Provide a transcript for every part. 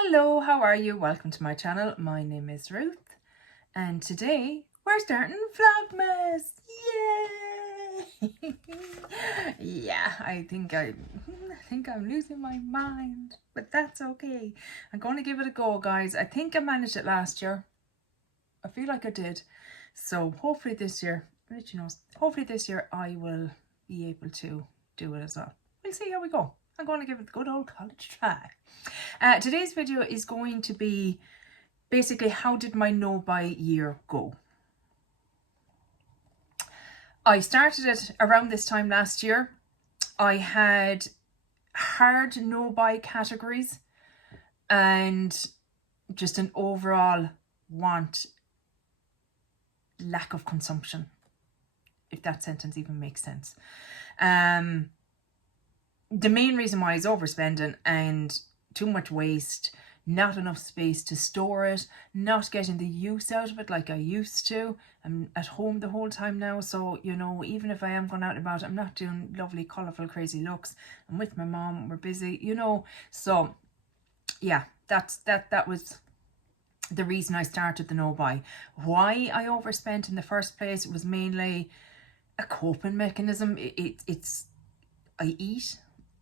Hello, how are you? Welcome to my channel. My name is Ruth and today we're starting Vlogmas. Yay! Yeah, I think I'm losing my mind, but that's okay. I'm going to give it a go, guys. I think I managed it last year. I feel like I did. So hopefully this year, hopefully this year I will be able to do it as well. We'll see how we go. I'm going to give it the good old college try. Today's video is going to be basically how did my no-buy year go. I started it around this time last year. I had hard no-buy categories and just an overall lack of consumption, if that sentence even makes sense. The main reason why is overspending and too much waste, not enough space to store it, not getting the use out of it like I used to. I'm at home the whole time now, so you know, even if I am going out and about, I'm not doing lovely colourful crazy looks. I'm with my mom, we're busy, you know. So yeah, that was the reason I started the no buy. Why I overspent in the first place was mainly a coping mechanism. It's I eat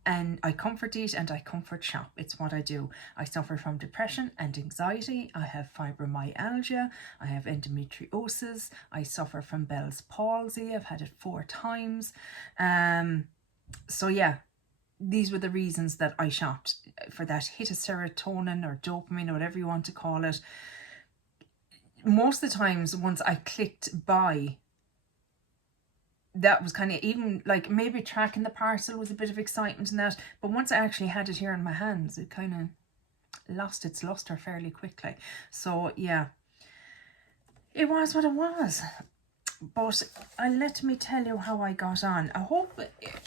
and I comfort eat and I comfort shop. It's what I do. I suffer from depression and anxiety. I have fibromyalgia. I have endometriosis. I suffer from Bell's palsy. I've had it 4 times. So yeah, these were the reasons that I shopped, for that hit of serotonin or dopamine or whatever you want to call it. Most of the times once I clicked buy, that was kind of, even like maybe tracking the parcel was a bit of excitement in that, but once I actually had it here in my hands, it kind of lost its luster fairly quickly. So yeah, it was what it was. But let me tell you how I got on. I hope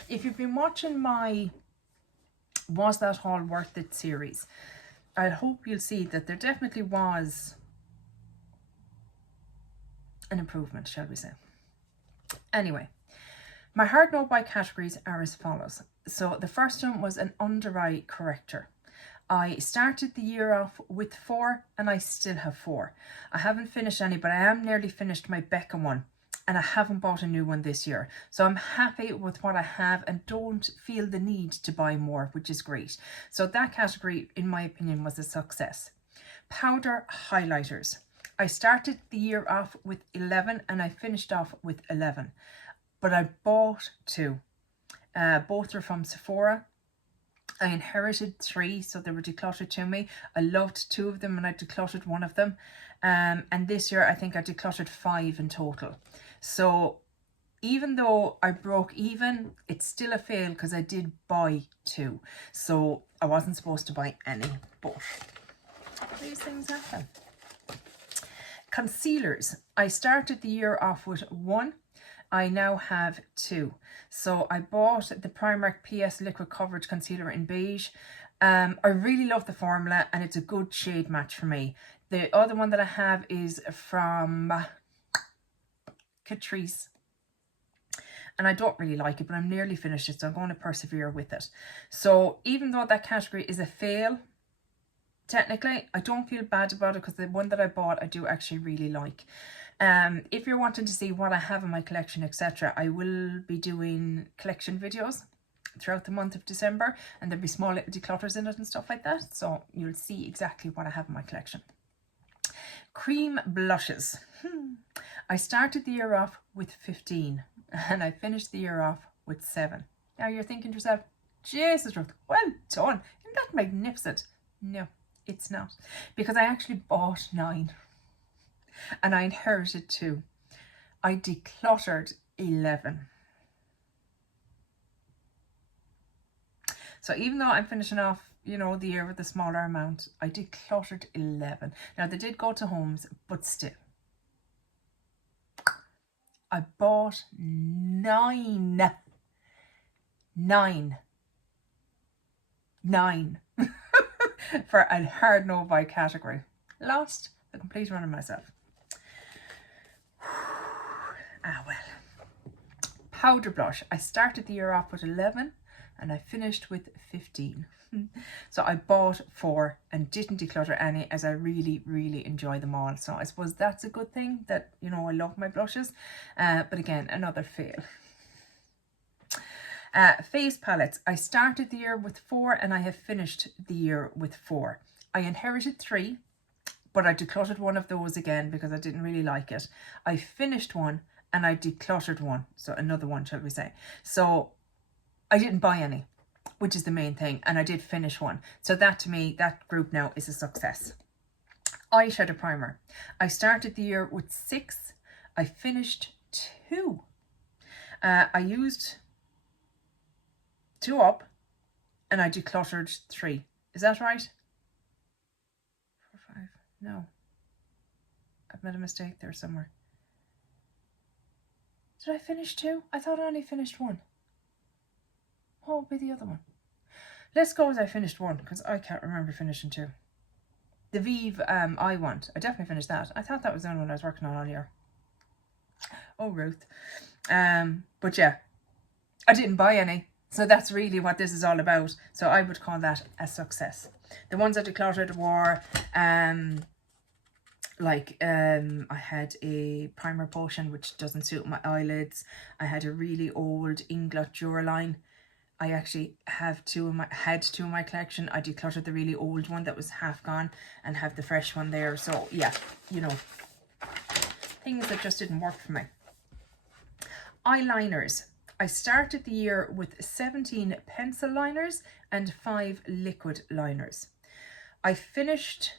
if you've been watching my Was That Haul Worth It series, I hope you'll see that there definitely was an improvement, shall we say. Anyway, my hard no buy categories are as follows. So the first one was an under eye corrector. I started the year off with 4 and I still have 4. I haven't finished any, but I am nearly finished my Becca one and I haven't bought a new one this year. So I'm happy with what I have and don't feel the need to buy more, which is great. So that category, in my opinion, was a success. Powder highlighters. I started the year off with 11 and I finished off with 11. But I bought 2. Both are from Sephora. I inherited 3, so they were decluttered to me. I loved 2 of them and I decluttered 1 of them. And this year I think I decluttered 5 in total. So even though I broke even, it's still a fail because I did buy 2. So I wasn't supposed to buy any, but these things happen. Concealers. I started the year off with 1. I now have 2. So I bought the Primark PS Liquid Coverage Concealer in beige. I really love the formula and it's a good shade match for me. The other one that I have is from Catrice. And I don't really like it, but I'm nearly finished it, so I'm going to persevere with it. So even though that category is a fail, technically, I don't feel bad about it because the one that I bought, I do actually really like. If you're wanting to see what I have in my collection, etc., I will be doing collection videos throughout the month of December, and there'll be small little declutters in it and stuff like that, so you'll see exactly what I have in my collection. Cream blushes. I started the year off with 15 and I finished the year off with 7. Now you're thinking to yourself, Jesus Ruth, well done, isn't that magnificent? No, it's not, because I actually bought 9 and I inherited 2. I decluttered 11. So even though I'm finishing off, you know, the year with a smaller amount, I decluttered 11. Now they did go to homes, but still. I bought 9. 9 for a hard no buy category. Lost the complete run of myself. Ah well. Powder blush. I started the year off with 11 and I finished with 15. So I bought 4 and didn't declutter any, as I really, really enjoy them all. So I suppose that's a good thing, that, you know, I love my blushes. But again, another fail. Face palettes. I started the year with 4 and I have finished the year with 4. I inherited 3, but I decluttered one of those again because I didn't really like it. I finished one and I decluttered one. So another one, shall we say. So I didn't buy any, which is the main thing. And I did finish one. So that, to me, that group now is a success. Eyeshadow primer. I started the year with 6. I finished 2. I used 2 up and I decluttered 3. Is that right? 4, 5. No. I've made a mistake there somewhere. Did I finish 2? I thought I only finished 1. What would be the other one? Let's go as I finished 1, because I can't remember finishing 2. The Vive Eye Wand. I definitely finished that. I thought that was the only one I was working on all year. Oh, Ruth. But yeah, I didn't buy any. So that's really what this is all about. So I would call that a success. The ones I decluttered were I had a primer potion which doesn't suit my eyelids. I had a really old Inglot Duraline. I actually had 2 in my collection. I decluttered the really old one that was half gone and have the fresh one there. So yeah, you know, things that just didn't work for me. Eyeliners. I started the year with 17 pencil liners and 5 liquid liners. I finished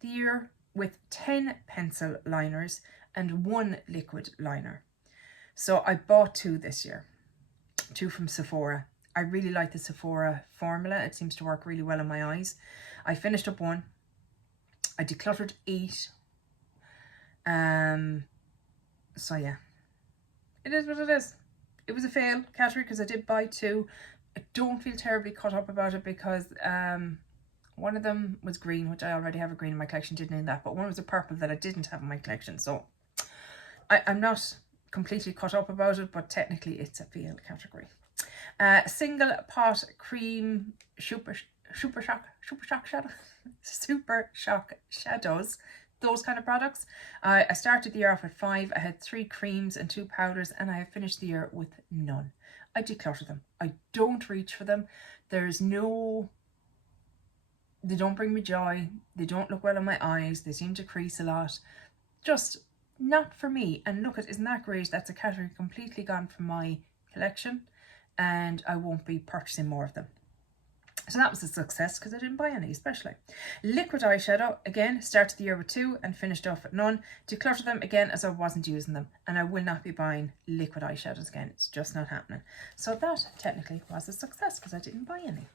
the year with 10 pencil liners and 1 liquid liner. So I bought 2 this year, 2 from Sephora. I really like the Sephora formula. It seems to work really well on my eyes. I finished up 1. I decluttered 8. So yeah, it is what it is. It was a fail category because I did buy 2. I don't feel terribly cut up about it because one of them was green, which I already have a green in my collection, didn't need that, but one was a purple that I didn't have in my collection. So I'm not completely cut up about it, but technically it's a fail category. Single pot cream super shock shadow, super shock shadows, those kind of products. I started the year off at 5. I had 3 creams and 2 powders, and I have finished the year with none. I declutter them. I don't reach for them. They don't bring me joy. They don't look well on my eyes. They seem to crease a lot. Just not for me. And look, isn't that great? That's a category completely gone from my collection, and I won't be purchasing more of them. So that was a success because I didn't buy any, especially. Liquid eyeshadow, again, started the year with 2 and finished off at none. Declutter them again as I wasn't using them, and I will not be buying liquid eyeshadows again. It's just not happening. So that technically was a success because I didn't buy any.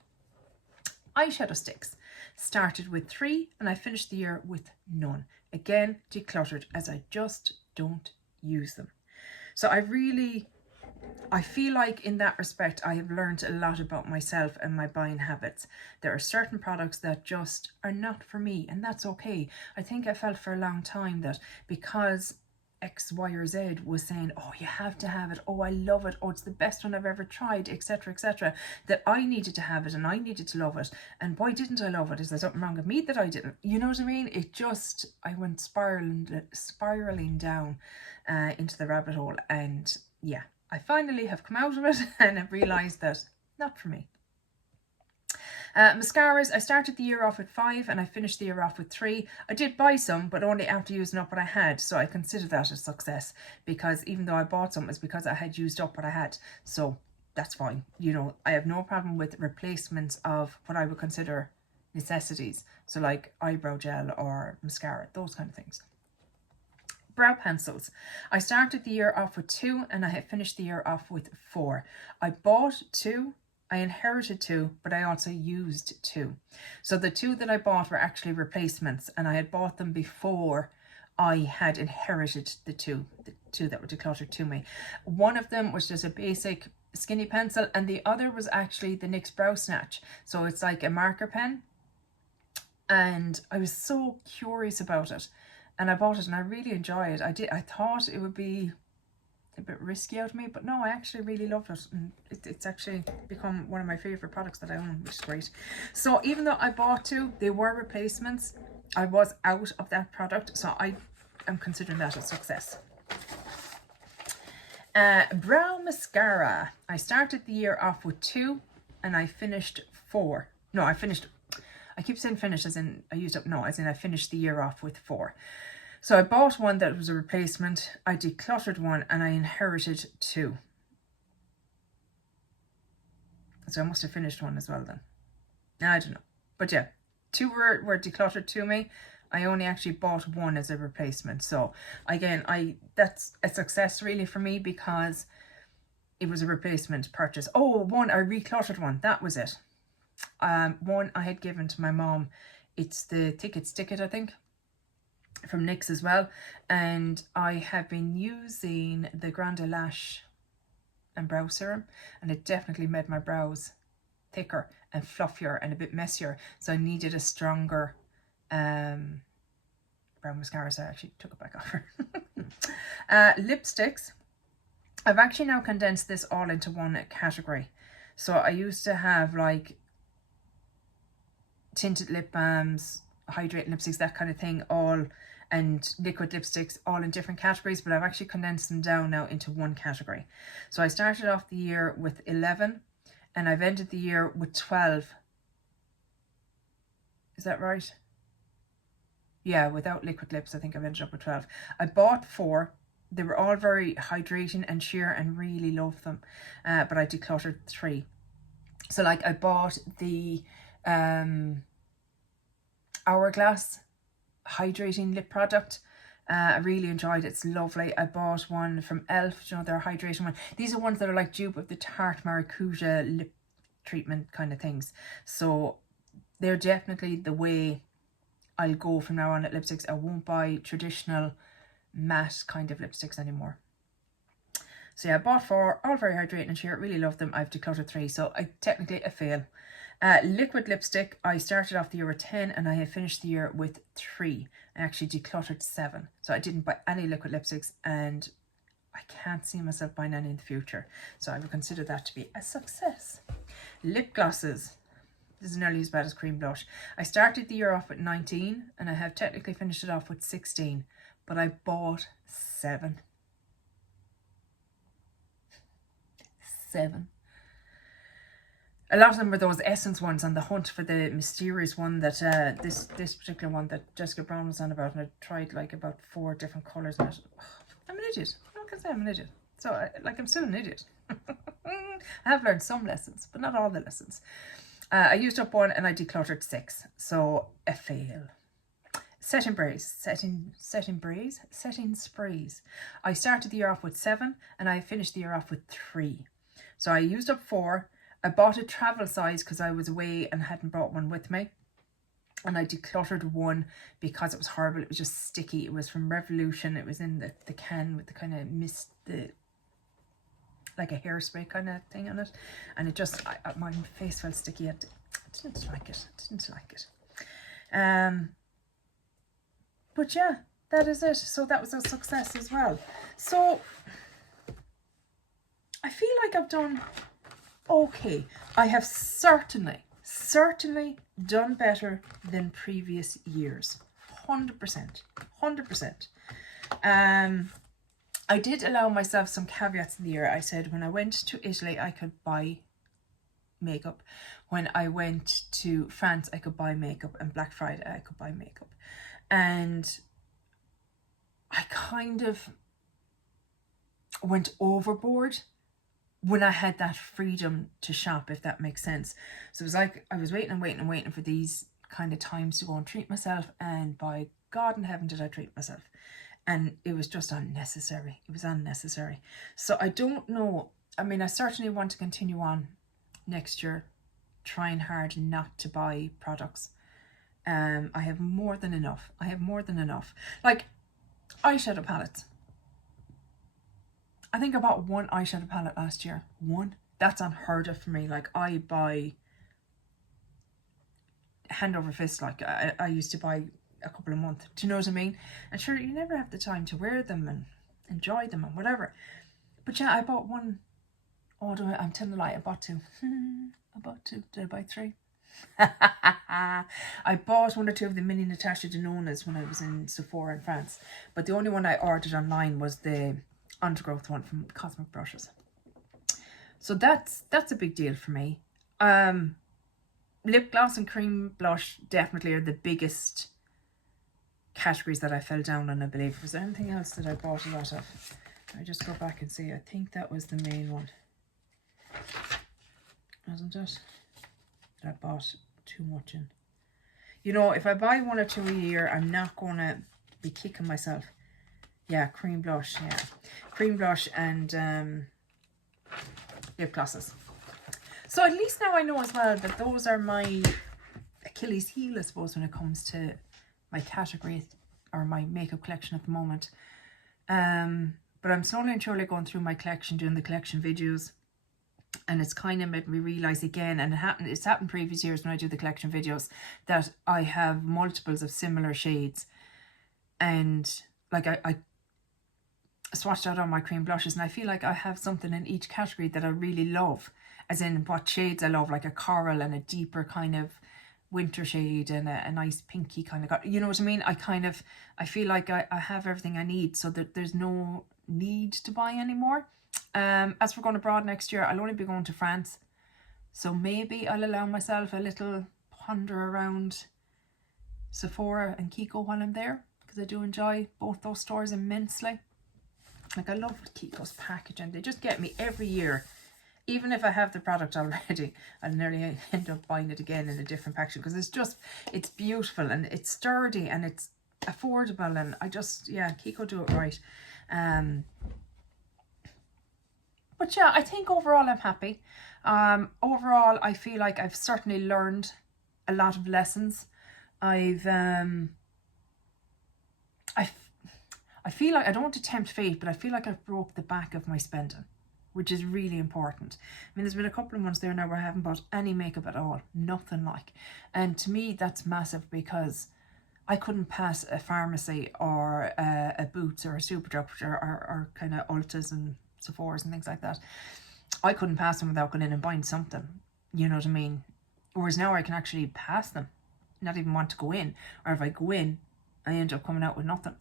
Eyeshadow sticks. Started with 3 and I finished the year with none. Again, decluttered as I just don't use them. So I feel like in that respect, I have learned a lot about myself and my buying habits. There are certain products that just are not for me, and that's okay. I think I felt for a long time that because X, Y, or Z was saying, oh, you have to have it, oh, I love it, oh, it's the best one I've ever tried, etc., etc., that I needed to have it and I needed to love it. And why didn't I love it? Is there something wrong with me that I didn't? You know what I mean? I went spiraling down into the rabbit hole, and yeah, I finally have come out of it and have realised that not for me. Mascaras, I started the year off with 5 and I finished the year off with 3. I did buy some, but only after using up what I had, so I consider that a success, because even though I bought some, it's because I had used up what I had, so that's fine. You know, I have no problem with replacements of what I would consider necessities, so like eyebrow gel or mascara, those kind of things. Brow pencils. I started the year off with 2 and I have finished the year off with 4. I bought 2, I inherited 2, but I also used 2. So the 2 that I bought were actually replacements, and I had bought them before I had inherited the two that were decluttered to me. One of them was just a basic skinny pencil, and the other was actually the NYX Brow Snatch. So it's like a marker pen, and I was so curious about it, and I bought it and I really enjoy it. I thought it would be a bit risky out of me, but no, I actually really love it, and it's actually become one of my favorite products that I own, which is great. So even though I bought two, they were replacements. I was out of that product, so I am considering that a success. Brow mascara. I started the year off with 2 and I finished 4. No, I keep saying finished as in I used up, no, as in I finished the year off with 4. So I bought one that was a replacement, I decluttered one, and I inherited 2. So I must have finished one as well then. I don't know. But yeah, 2 were decluttered to me. I only actually bought 1 as a replacement. So again, that's a success really for me because it was a replacement purchase. Oh, one, I recluttered one. That was it. One I had given to my mom. It's the Ticket, I think, from NYX as well. And I have been using the Grande Lash and brow serum, and it definitely made my brows thicker and fluffier and a bit messier. So I needed a stronger brown mascara, so I actually took it back off her. Lipsticks. I've actually now condensed this all into one category. So I used to have like tinted lip balms, hydrating lipsticks, that kind of thing, all, and liquid lipsticks, all in different categories, but I've actually condensed them down now into one category. So I started off the year with 11 and I've ended the year with 12. Is that right? Yeah, without liquid lips, I think I've ended up with 12. I bought 4. They were all very hydrating and sheer and really loved them. But I decluttered 3. So like I bought the Hourglass hydrating lip product. I really enjoyed it. It's lovely. I bought one from Elf, you know, their hydration one. These are ones that are like dupe of the Tarte Maracuja lip treatment kind of things. So they're definitely the way I'll go from now on at lipsticks. I won't buy traditional matte kind of lipsticks anymore. So yeah, I bought 4, all very hydrating and sheer. Really love them. I've decluttered 3, so technically a fail. Liquid lipstick, I started off the year with 10 and I have finished the year with 3. I actually decluttered 7. So I didn't buy any liquid lipsticks and I can't see myself buying any in the future. So I would consider that to be a success. Lip glosses. This is nearly as bad as cream blush. I started the year off with 19 and I have technically finished it off with 16. But I bought 7. 7. A lot of them were those Essence ones on the hunt for the mysterious one that this particular one that Jessica Brown was on about, and I tried like about 4 different colours in it. I'm an idiot. I'm not gonna say I'm an idiot. So I'm still an idiot. I have learned some lessons, but not all the lessons. I used up 1 and I decluttered 6. So a fail. Setting sprays. I started the year off with 7 and I finished the year off with 3. So I used up 4. I bought a travel size because I was away and hadn't brought one with me. And I decluttered 1 because it was horrible. It was just sticky. It was from Revolution. It was in the can with the kind of mist, like a hairspray kind of thing on it. And it just, my face felt sticky. I didn't like it. But yeah, that is it. So that was a success as well. So I feel like I've done okay. I have certainly done better than previous years. 100%. I did allow myself some caveats in the year. I said when I went to Italy, I could buy makeup. When I went to France, I could buy makeup, and Black Friday, I could buy makeup. And I kind of went overboard when I had that freedom to shop, if that makes sense. So it was like I was waiting for these kind of times to go and treat myself, and by God in heaven did I treat myself. And it was just unnecessary. It was unnecessary. So I don't know. I mean, I certainly want to continue on next year, trying hard not to buy products. I have more than enough. Like eyeshadow palettes. I think I bought 1 eyeshadow palette last year. 1. That's unheard of for me. Like I buy hand over fist. Like I used to buy a couple a month. Do you know what I mean? And sure, you never have the time to wear them and enjoy them and whatever. But yeah, I bought one. Oh, I'm telling a lie, I bought two. I bought two. Did I buy three? I bought one or two of the mini Natasha Denonas when I was in Sephora in France. But the only one I ordered online was the undergrowth one from Cosmic Brushes. So that's a big deal for me. Lip gloss and cream blush definitely are the biggest categories that I fell down on, I believe. Was there anything else that I bought a lot of? I just go back and see. I think that was the main one. Wasn't it? That I bought too much in. You know, if I buy one or two a year, I'm not going to be kicking myself. Yeah, cream blush, yeah. Cream blush and lip glosses. So at least now I know as well that those are my Achilles heel, I suppose, when it comes to my category or my makeup collection at the moment. But I'm slowly and surely going through my collection, doing the collection videos. And it's kind of made me realise again, and it's happened previous years when I do the collection videos, that I have multiples of similar shades. And like I swatched out all my cream blushes, and I feel like I have something in each category that I really love. As in what shades I love, like a coral and a deeper kind of winter shade and a nice pinky kind of, you know what I mean? I feel like I have everything I need, so that there's no need to buy anymore. As we're going abroad next year, I'll only be going to France, so maybe I'll allow myself a little wander around Sephora and Kiko while I'm there, because I do enjoy both those stores immensely. Like, I love Kiko's packaging. They just get me every year. Even if I have the product already, I'll nearly end up buying it again in a different packaging, because it's beautiful and it's sturdy and it's affordable, and yeah, Kiko do it right. But yeah, I think overall I'm happy. Overall, I feel like I've certainly learned a lot of lessons. I feel like, I don't want to tempt fate, but I feel like I've broke the back of my spending, which is really important. I mean, there's been a couple of months there now where I haven't bought any makeup at all, nothing like. And to me, that's massive, because I couldn't pass a pharmacy or a Boots or a Superdrug or kind of Ultas and Sephora's and things like that. I couldn't pass them without going in and buying something, you know what I mean? Whereas now I can actually pass them, not even want to go in. Or if I go in, I end up coming out with nothing.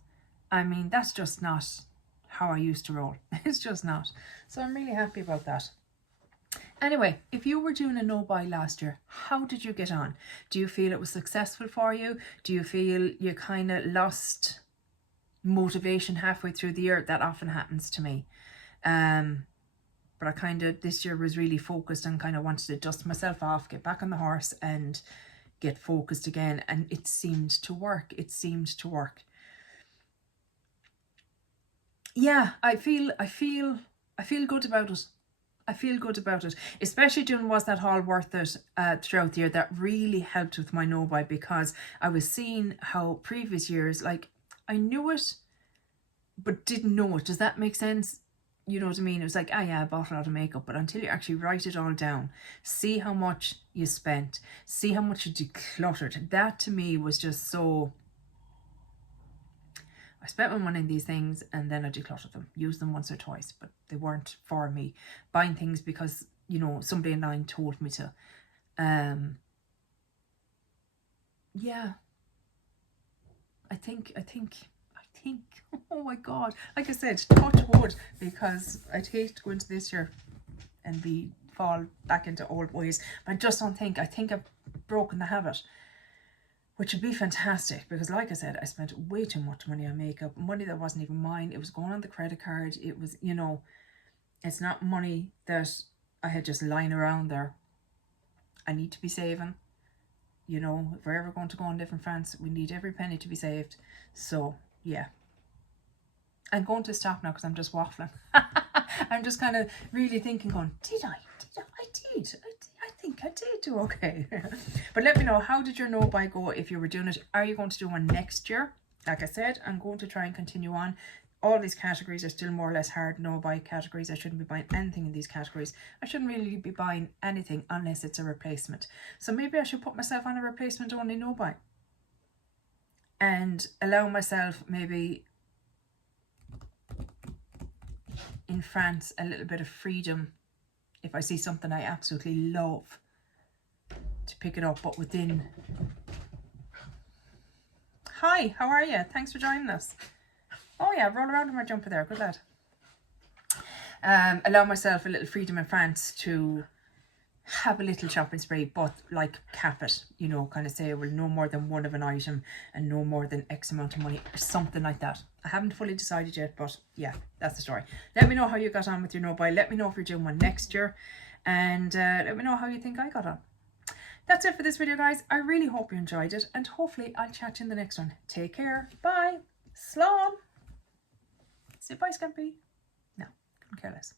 I mean, that's just not how I used to roll. It's just not. So I'm really happy about that. Anyway, if you were doing a no-buy last year, how did you get on? Do you feel it was successful for you? Do you feel you kind of lost motivation halfway through the year? That often happens to me. But I kind of, this year was really focused and kind of wanted to dust myself off, get back on the horse and get focused again. And it seemed to work. It seemed to work. Yeah, I feel good about it. I feel good about it, especially doing Was That Haul Worth It throughout the year. That really helped with my no-buy, because I was seeing how previous years, like, I knew it but didn't know it. Does that make sense? You know what I mean? It was like, yeah, I bought a lot of makeup, but until you actually write it all down, see how much you spent, see how much you decluttered, that to me was just so... I spent my money on these things and then I decluttered them, used them once or twice, but they weren't for me. Buying things because, you know, somebody online told me to. Yeah. I think, oh my God, like I said, touch wood, because I'd hate to go into this year and fall back into old ways. But I just don't think, I think I've broken the habit, which would be fantastic, because like I said, I spent way too much money on makeup, money that wasn't even mine. It was going on the credit card. It was, you know, it's not money that I had just lying around there. I need to be saving. You know, if we're ever going to go and live in France, we need every penny to be saved. So, yeah. I'm going to stop now because I'm just waffling. I'm just kind of really thinking, going, did I? I think I did do okay. But let me know, how did your no-buy go if you were doing it? Are you going to do one next year? Like I said, I'm going to try and continue on. All these categories are still more or less hard no-buy categories. I shouldn't be buying anything in these categories. I shouldn't really be buying anything unless it's a replacement. So maybe I should put myself on a replacement only no-buy. And allow myself maybe in France a little bit of freedom if I see something I absolutely love to pick it up, but within... Hi, how are you? Thanks for joining us. Oh yeah, roll around in my jumper there, good lad. Allow myself a little freedom in France to have a little shopping spree, but like cap it, you know, kind of say, well, no more than one of an item and no more than X amount of money or something like that. I haven't fully decided yet, but yeah, that's the story. Let me know how you got on with your no-buy. Let me know if you're doing one next year, and let me know how you think I got on. That's it for this video, guys. I really hope you enjoyed it, and hopefully I'll chat you in the next one. Take care. Bye. Slán. Say bye, Scampy. No, couldn't care less.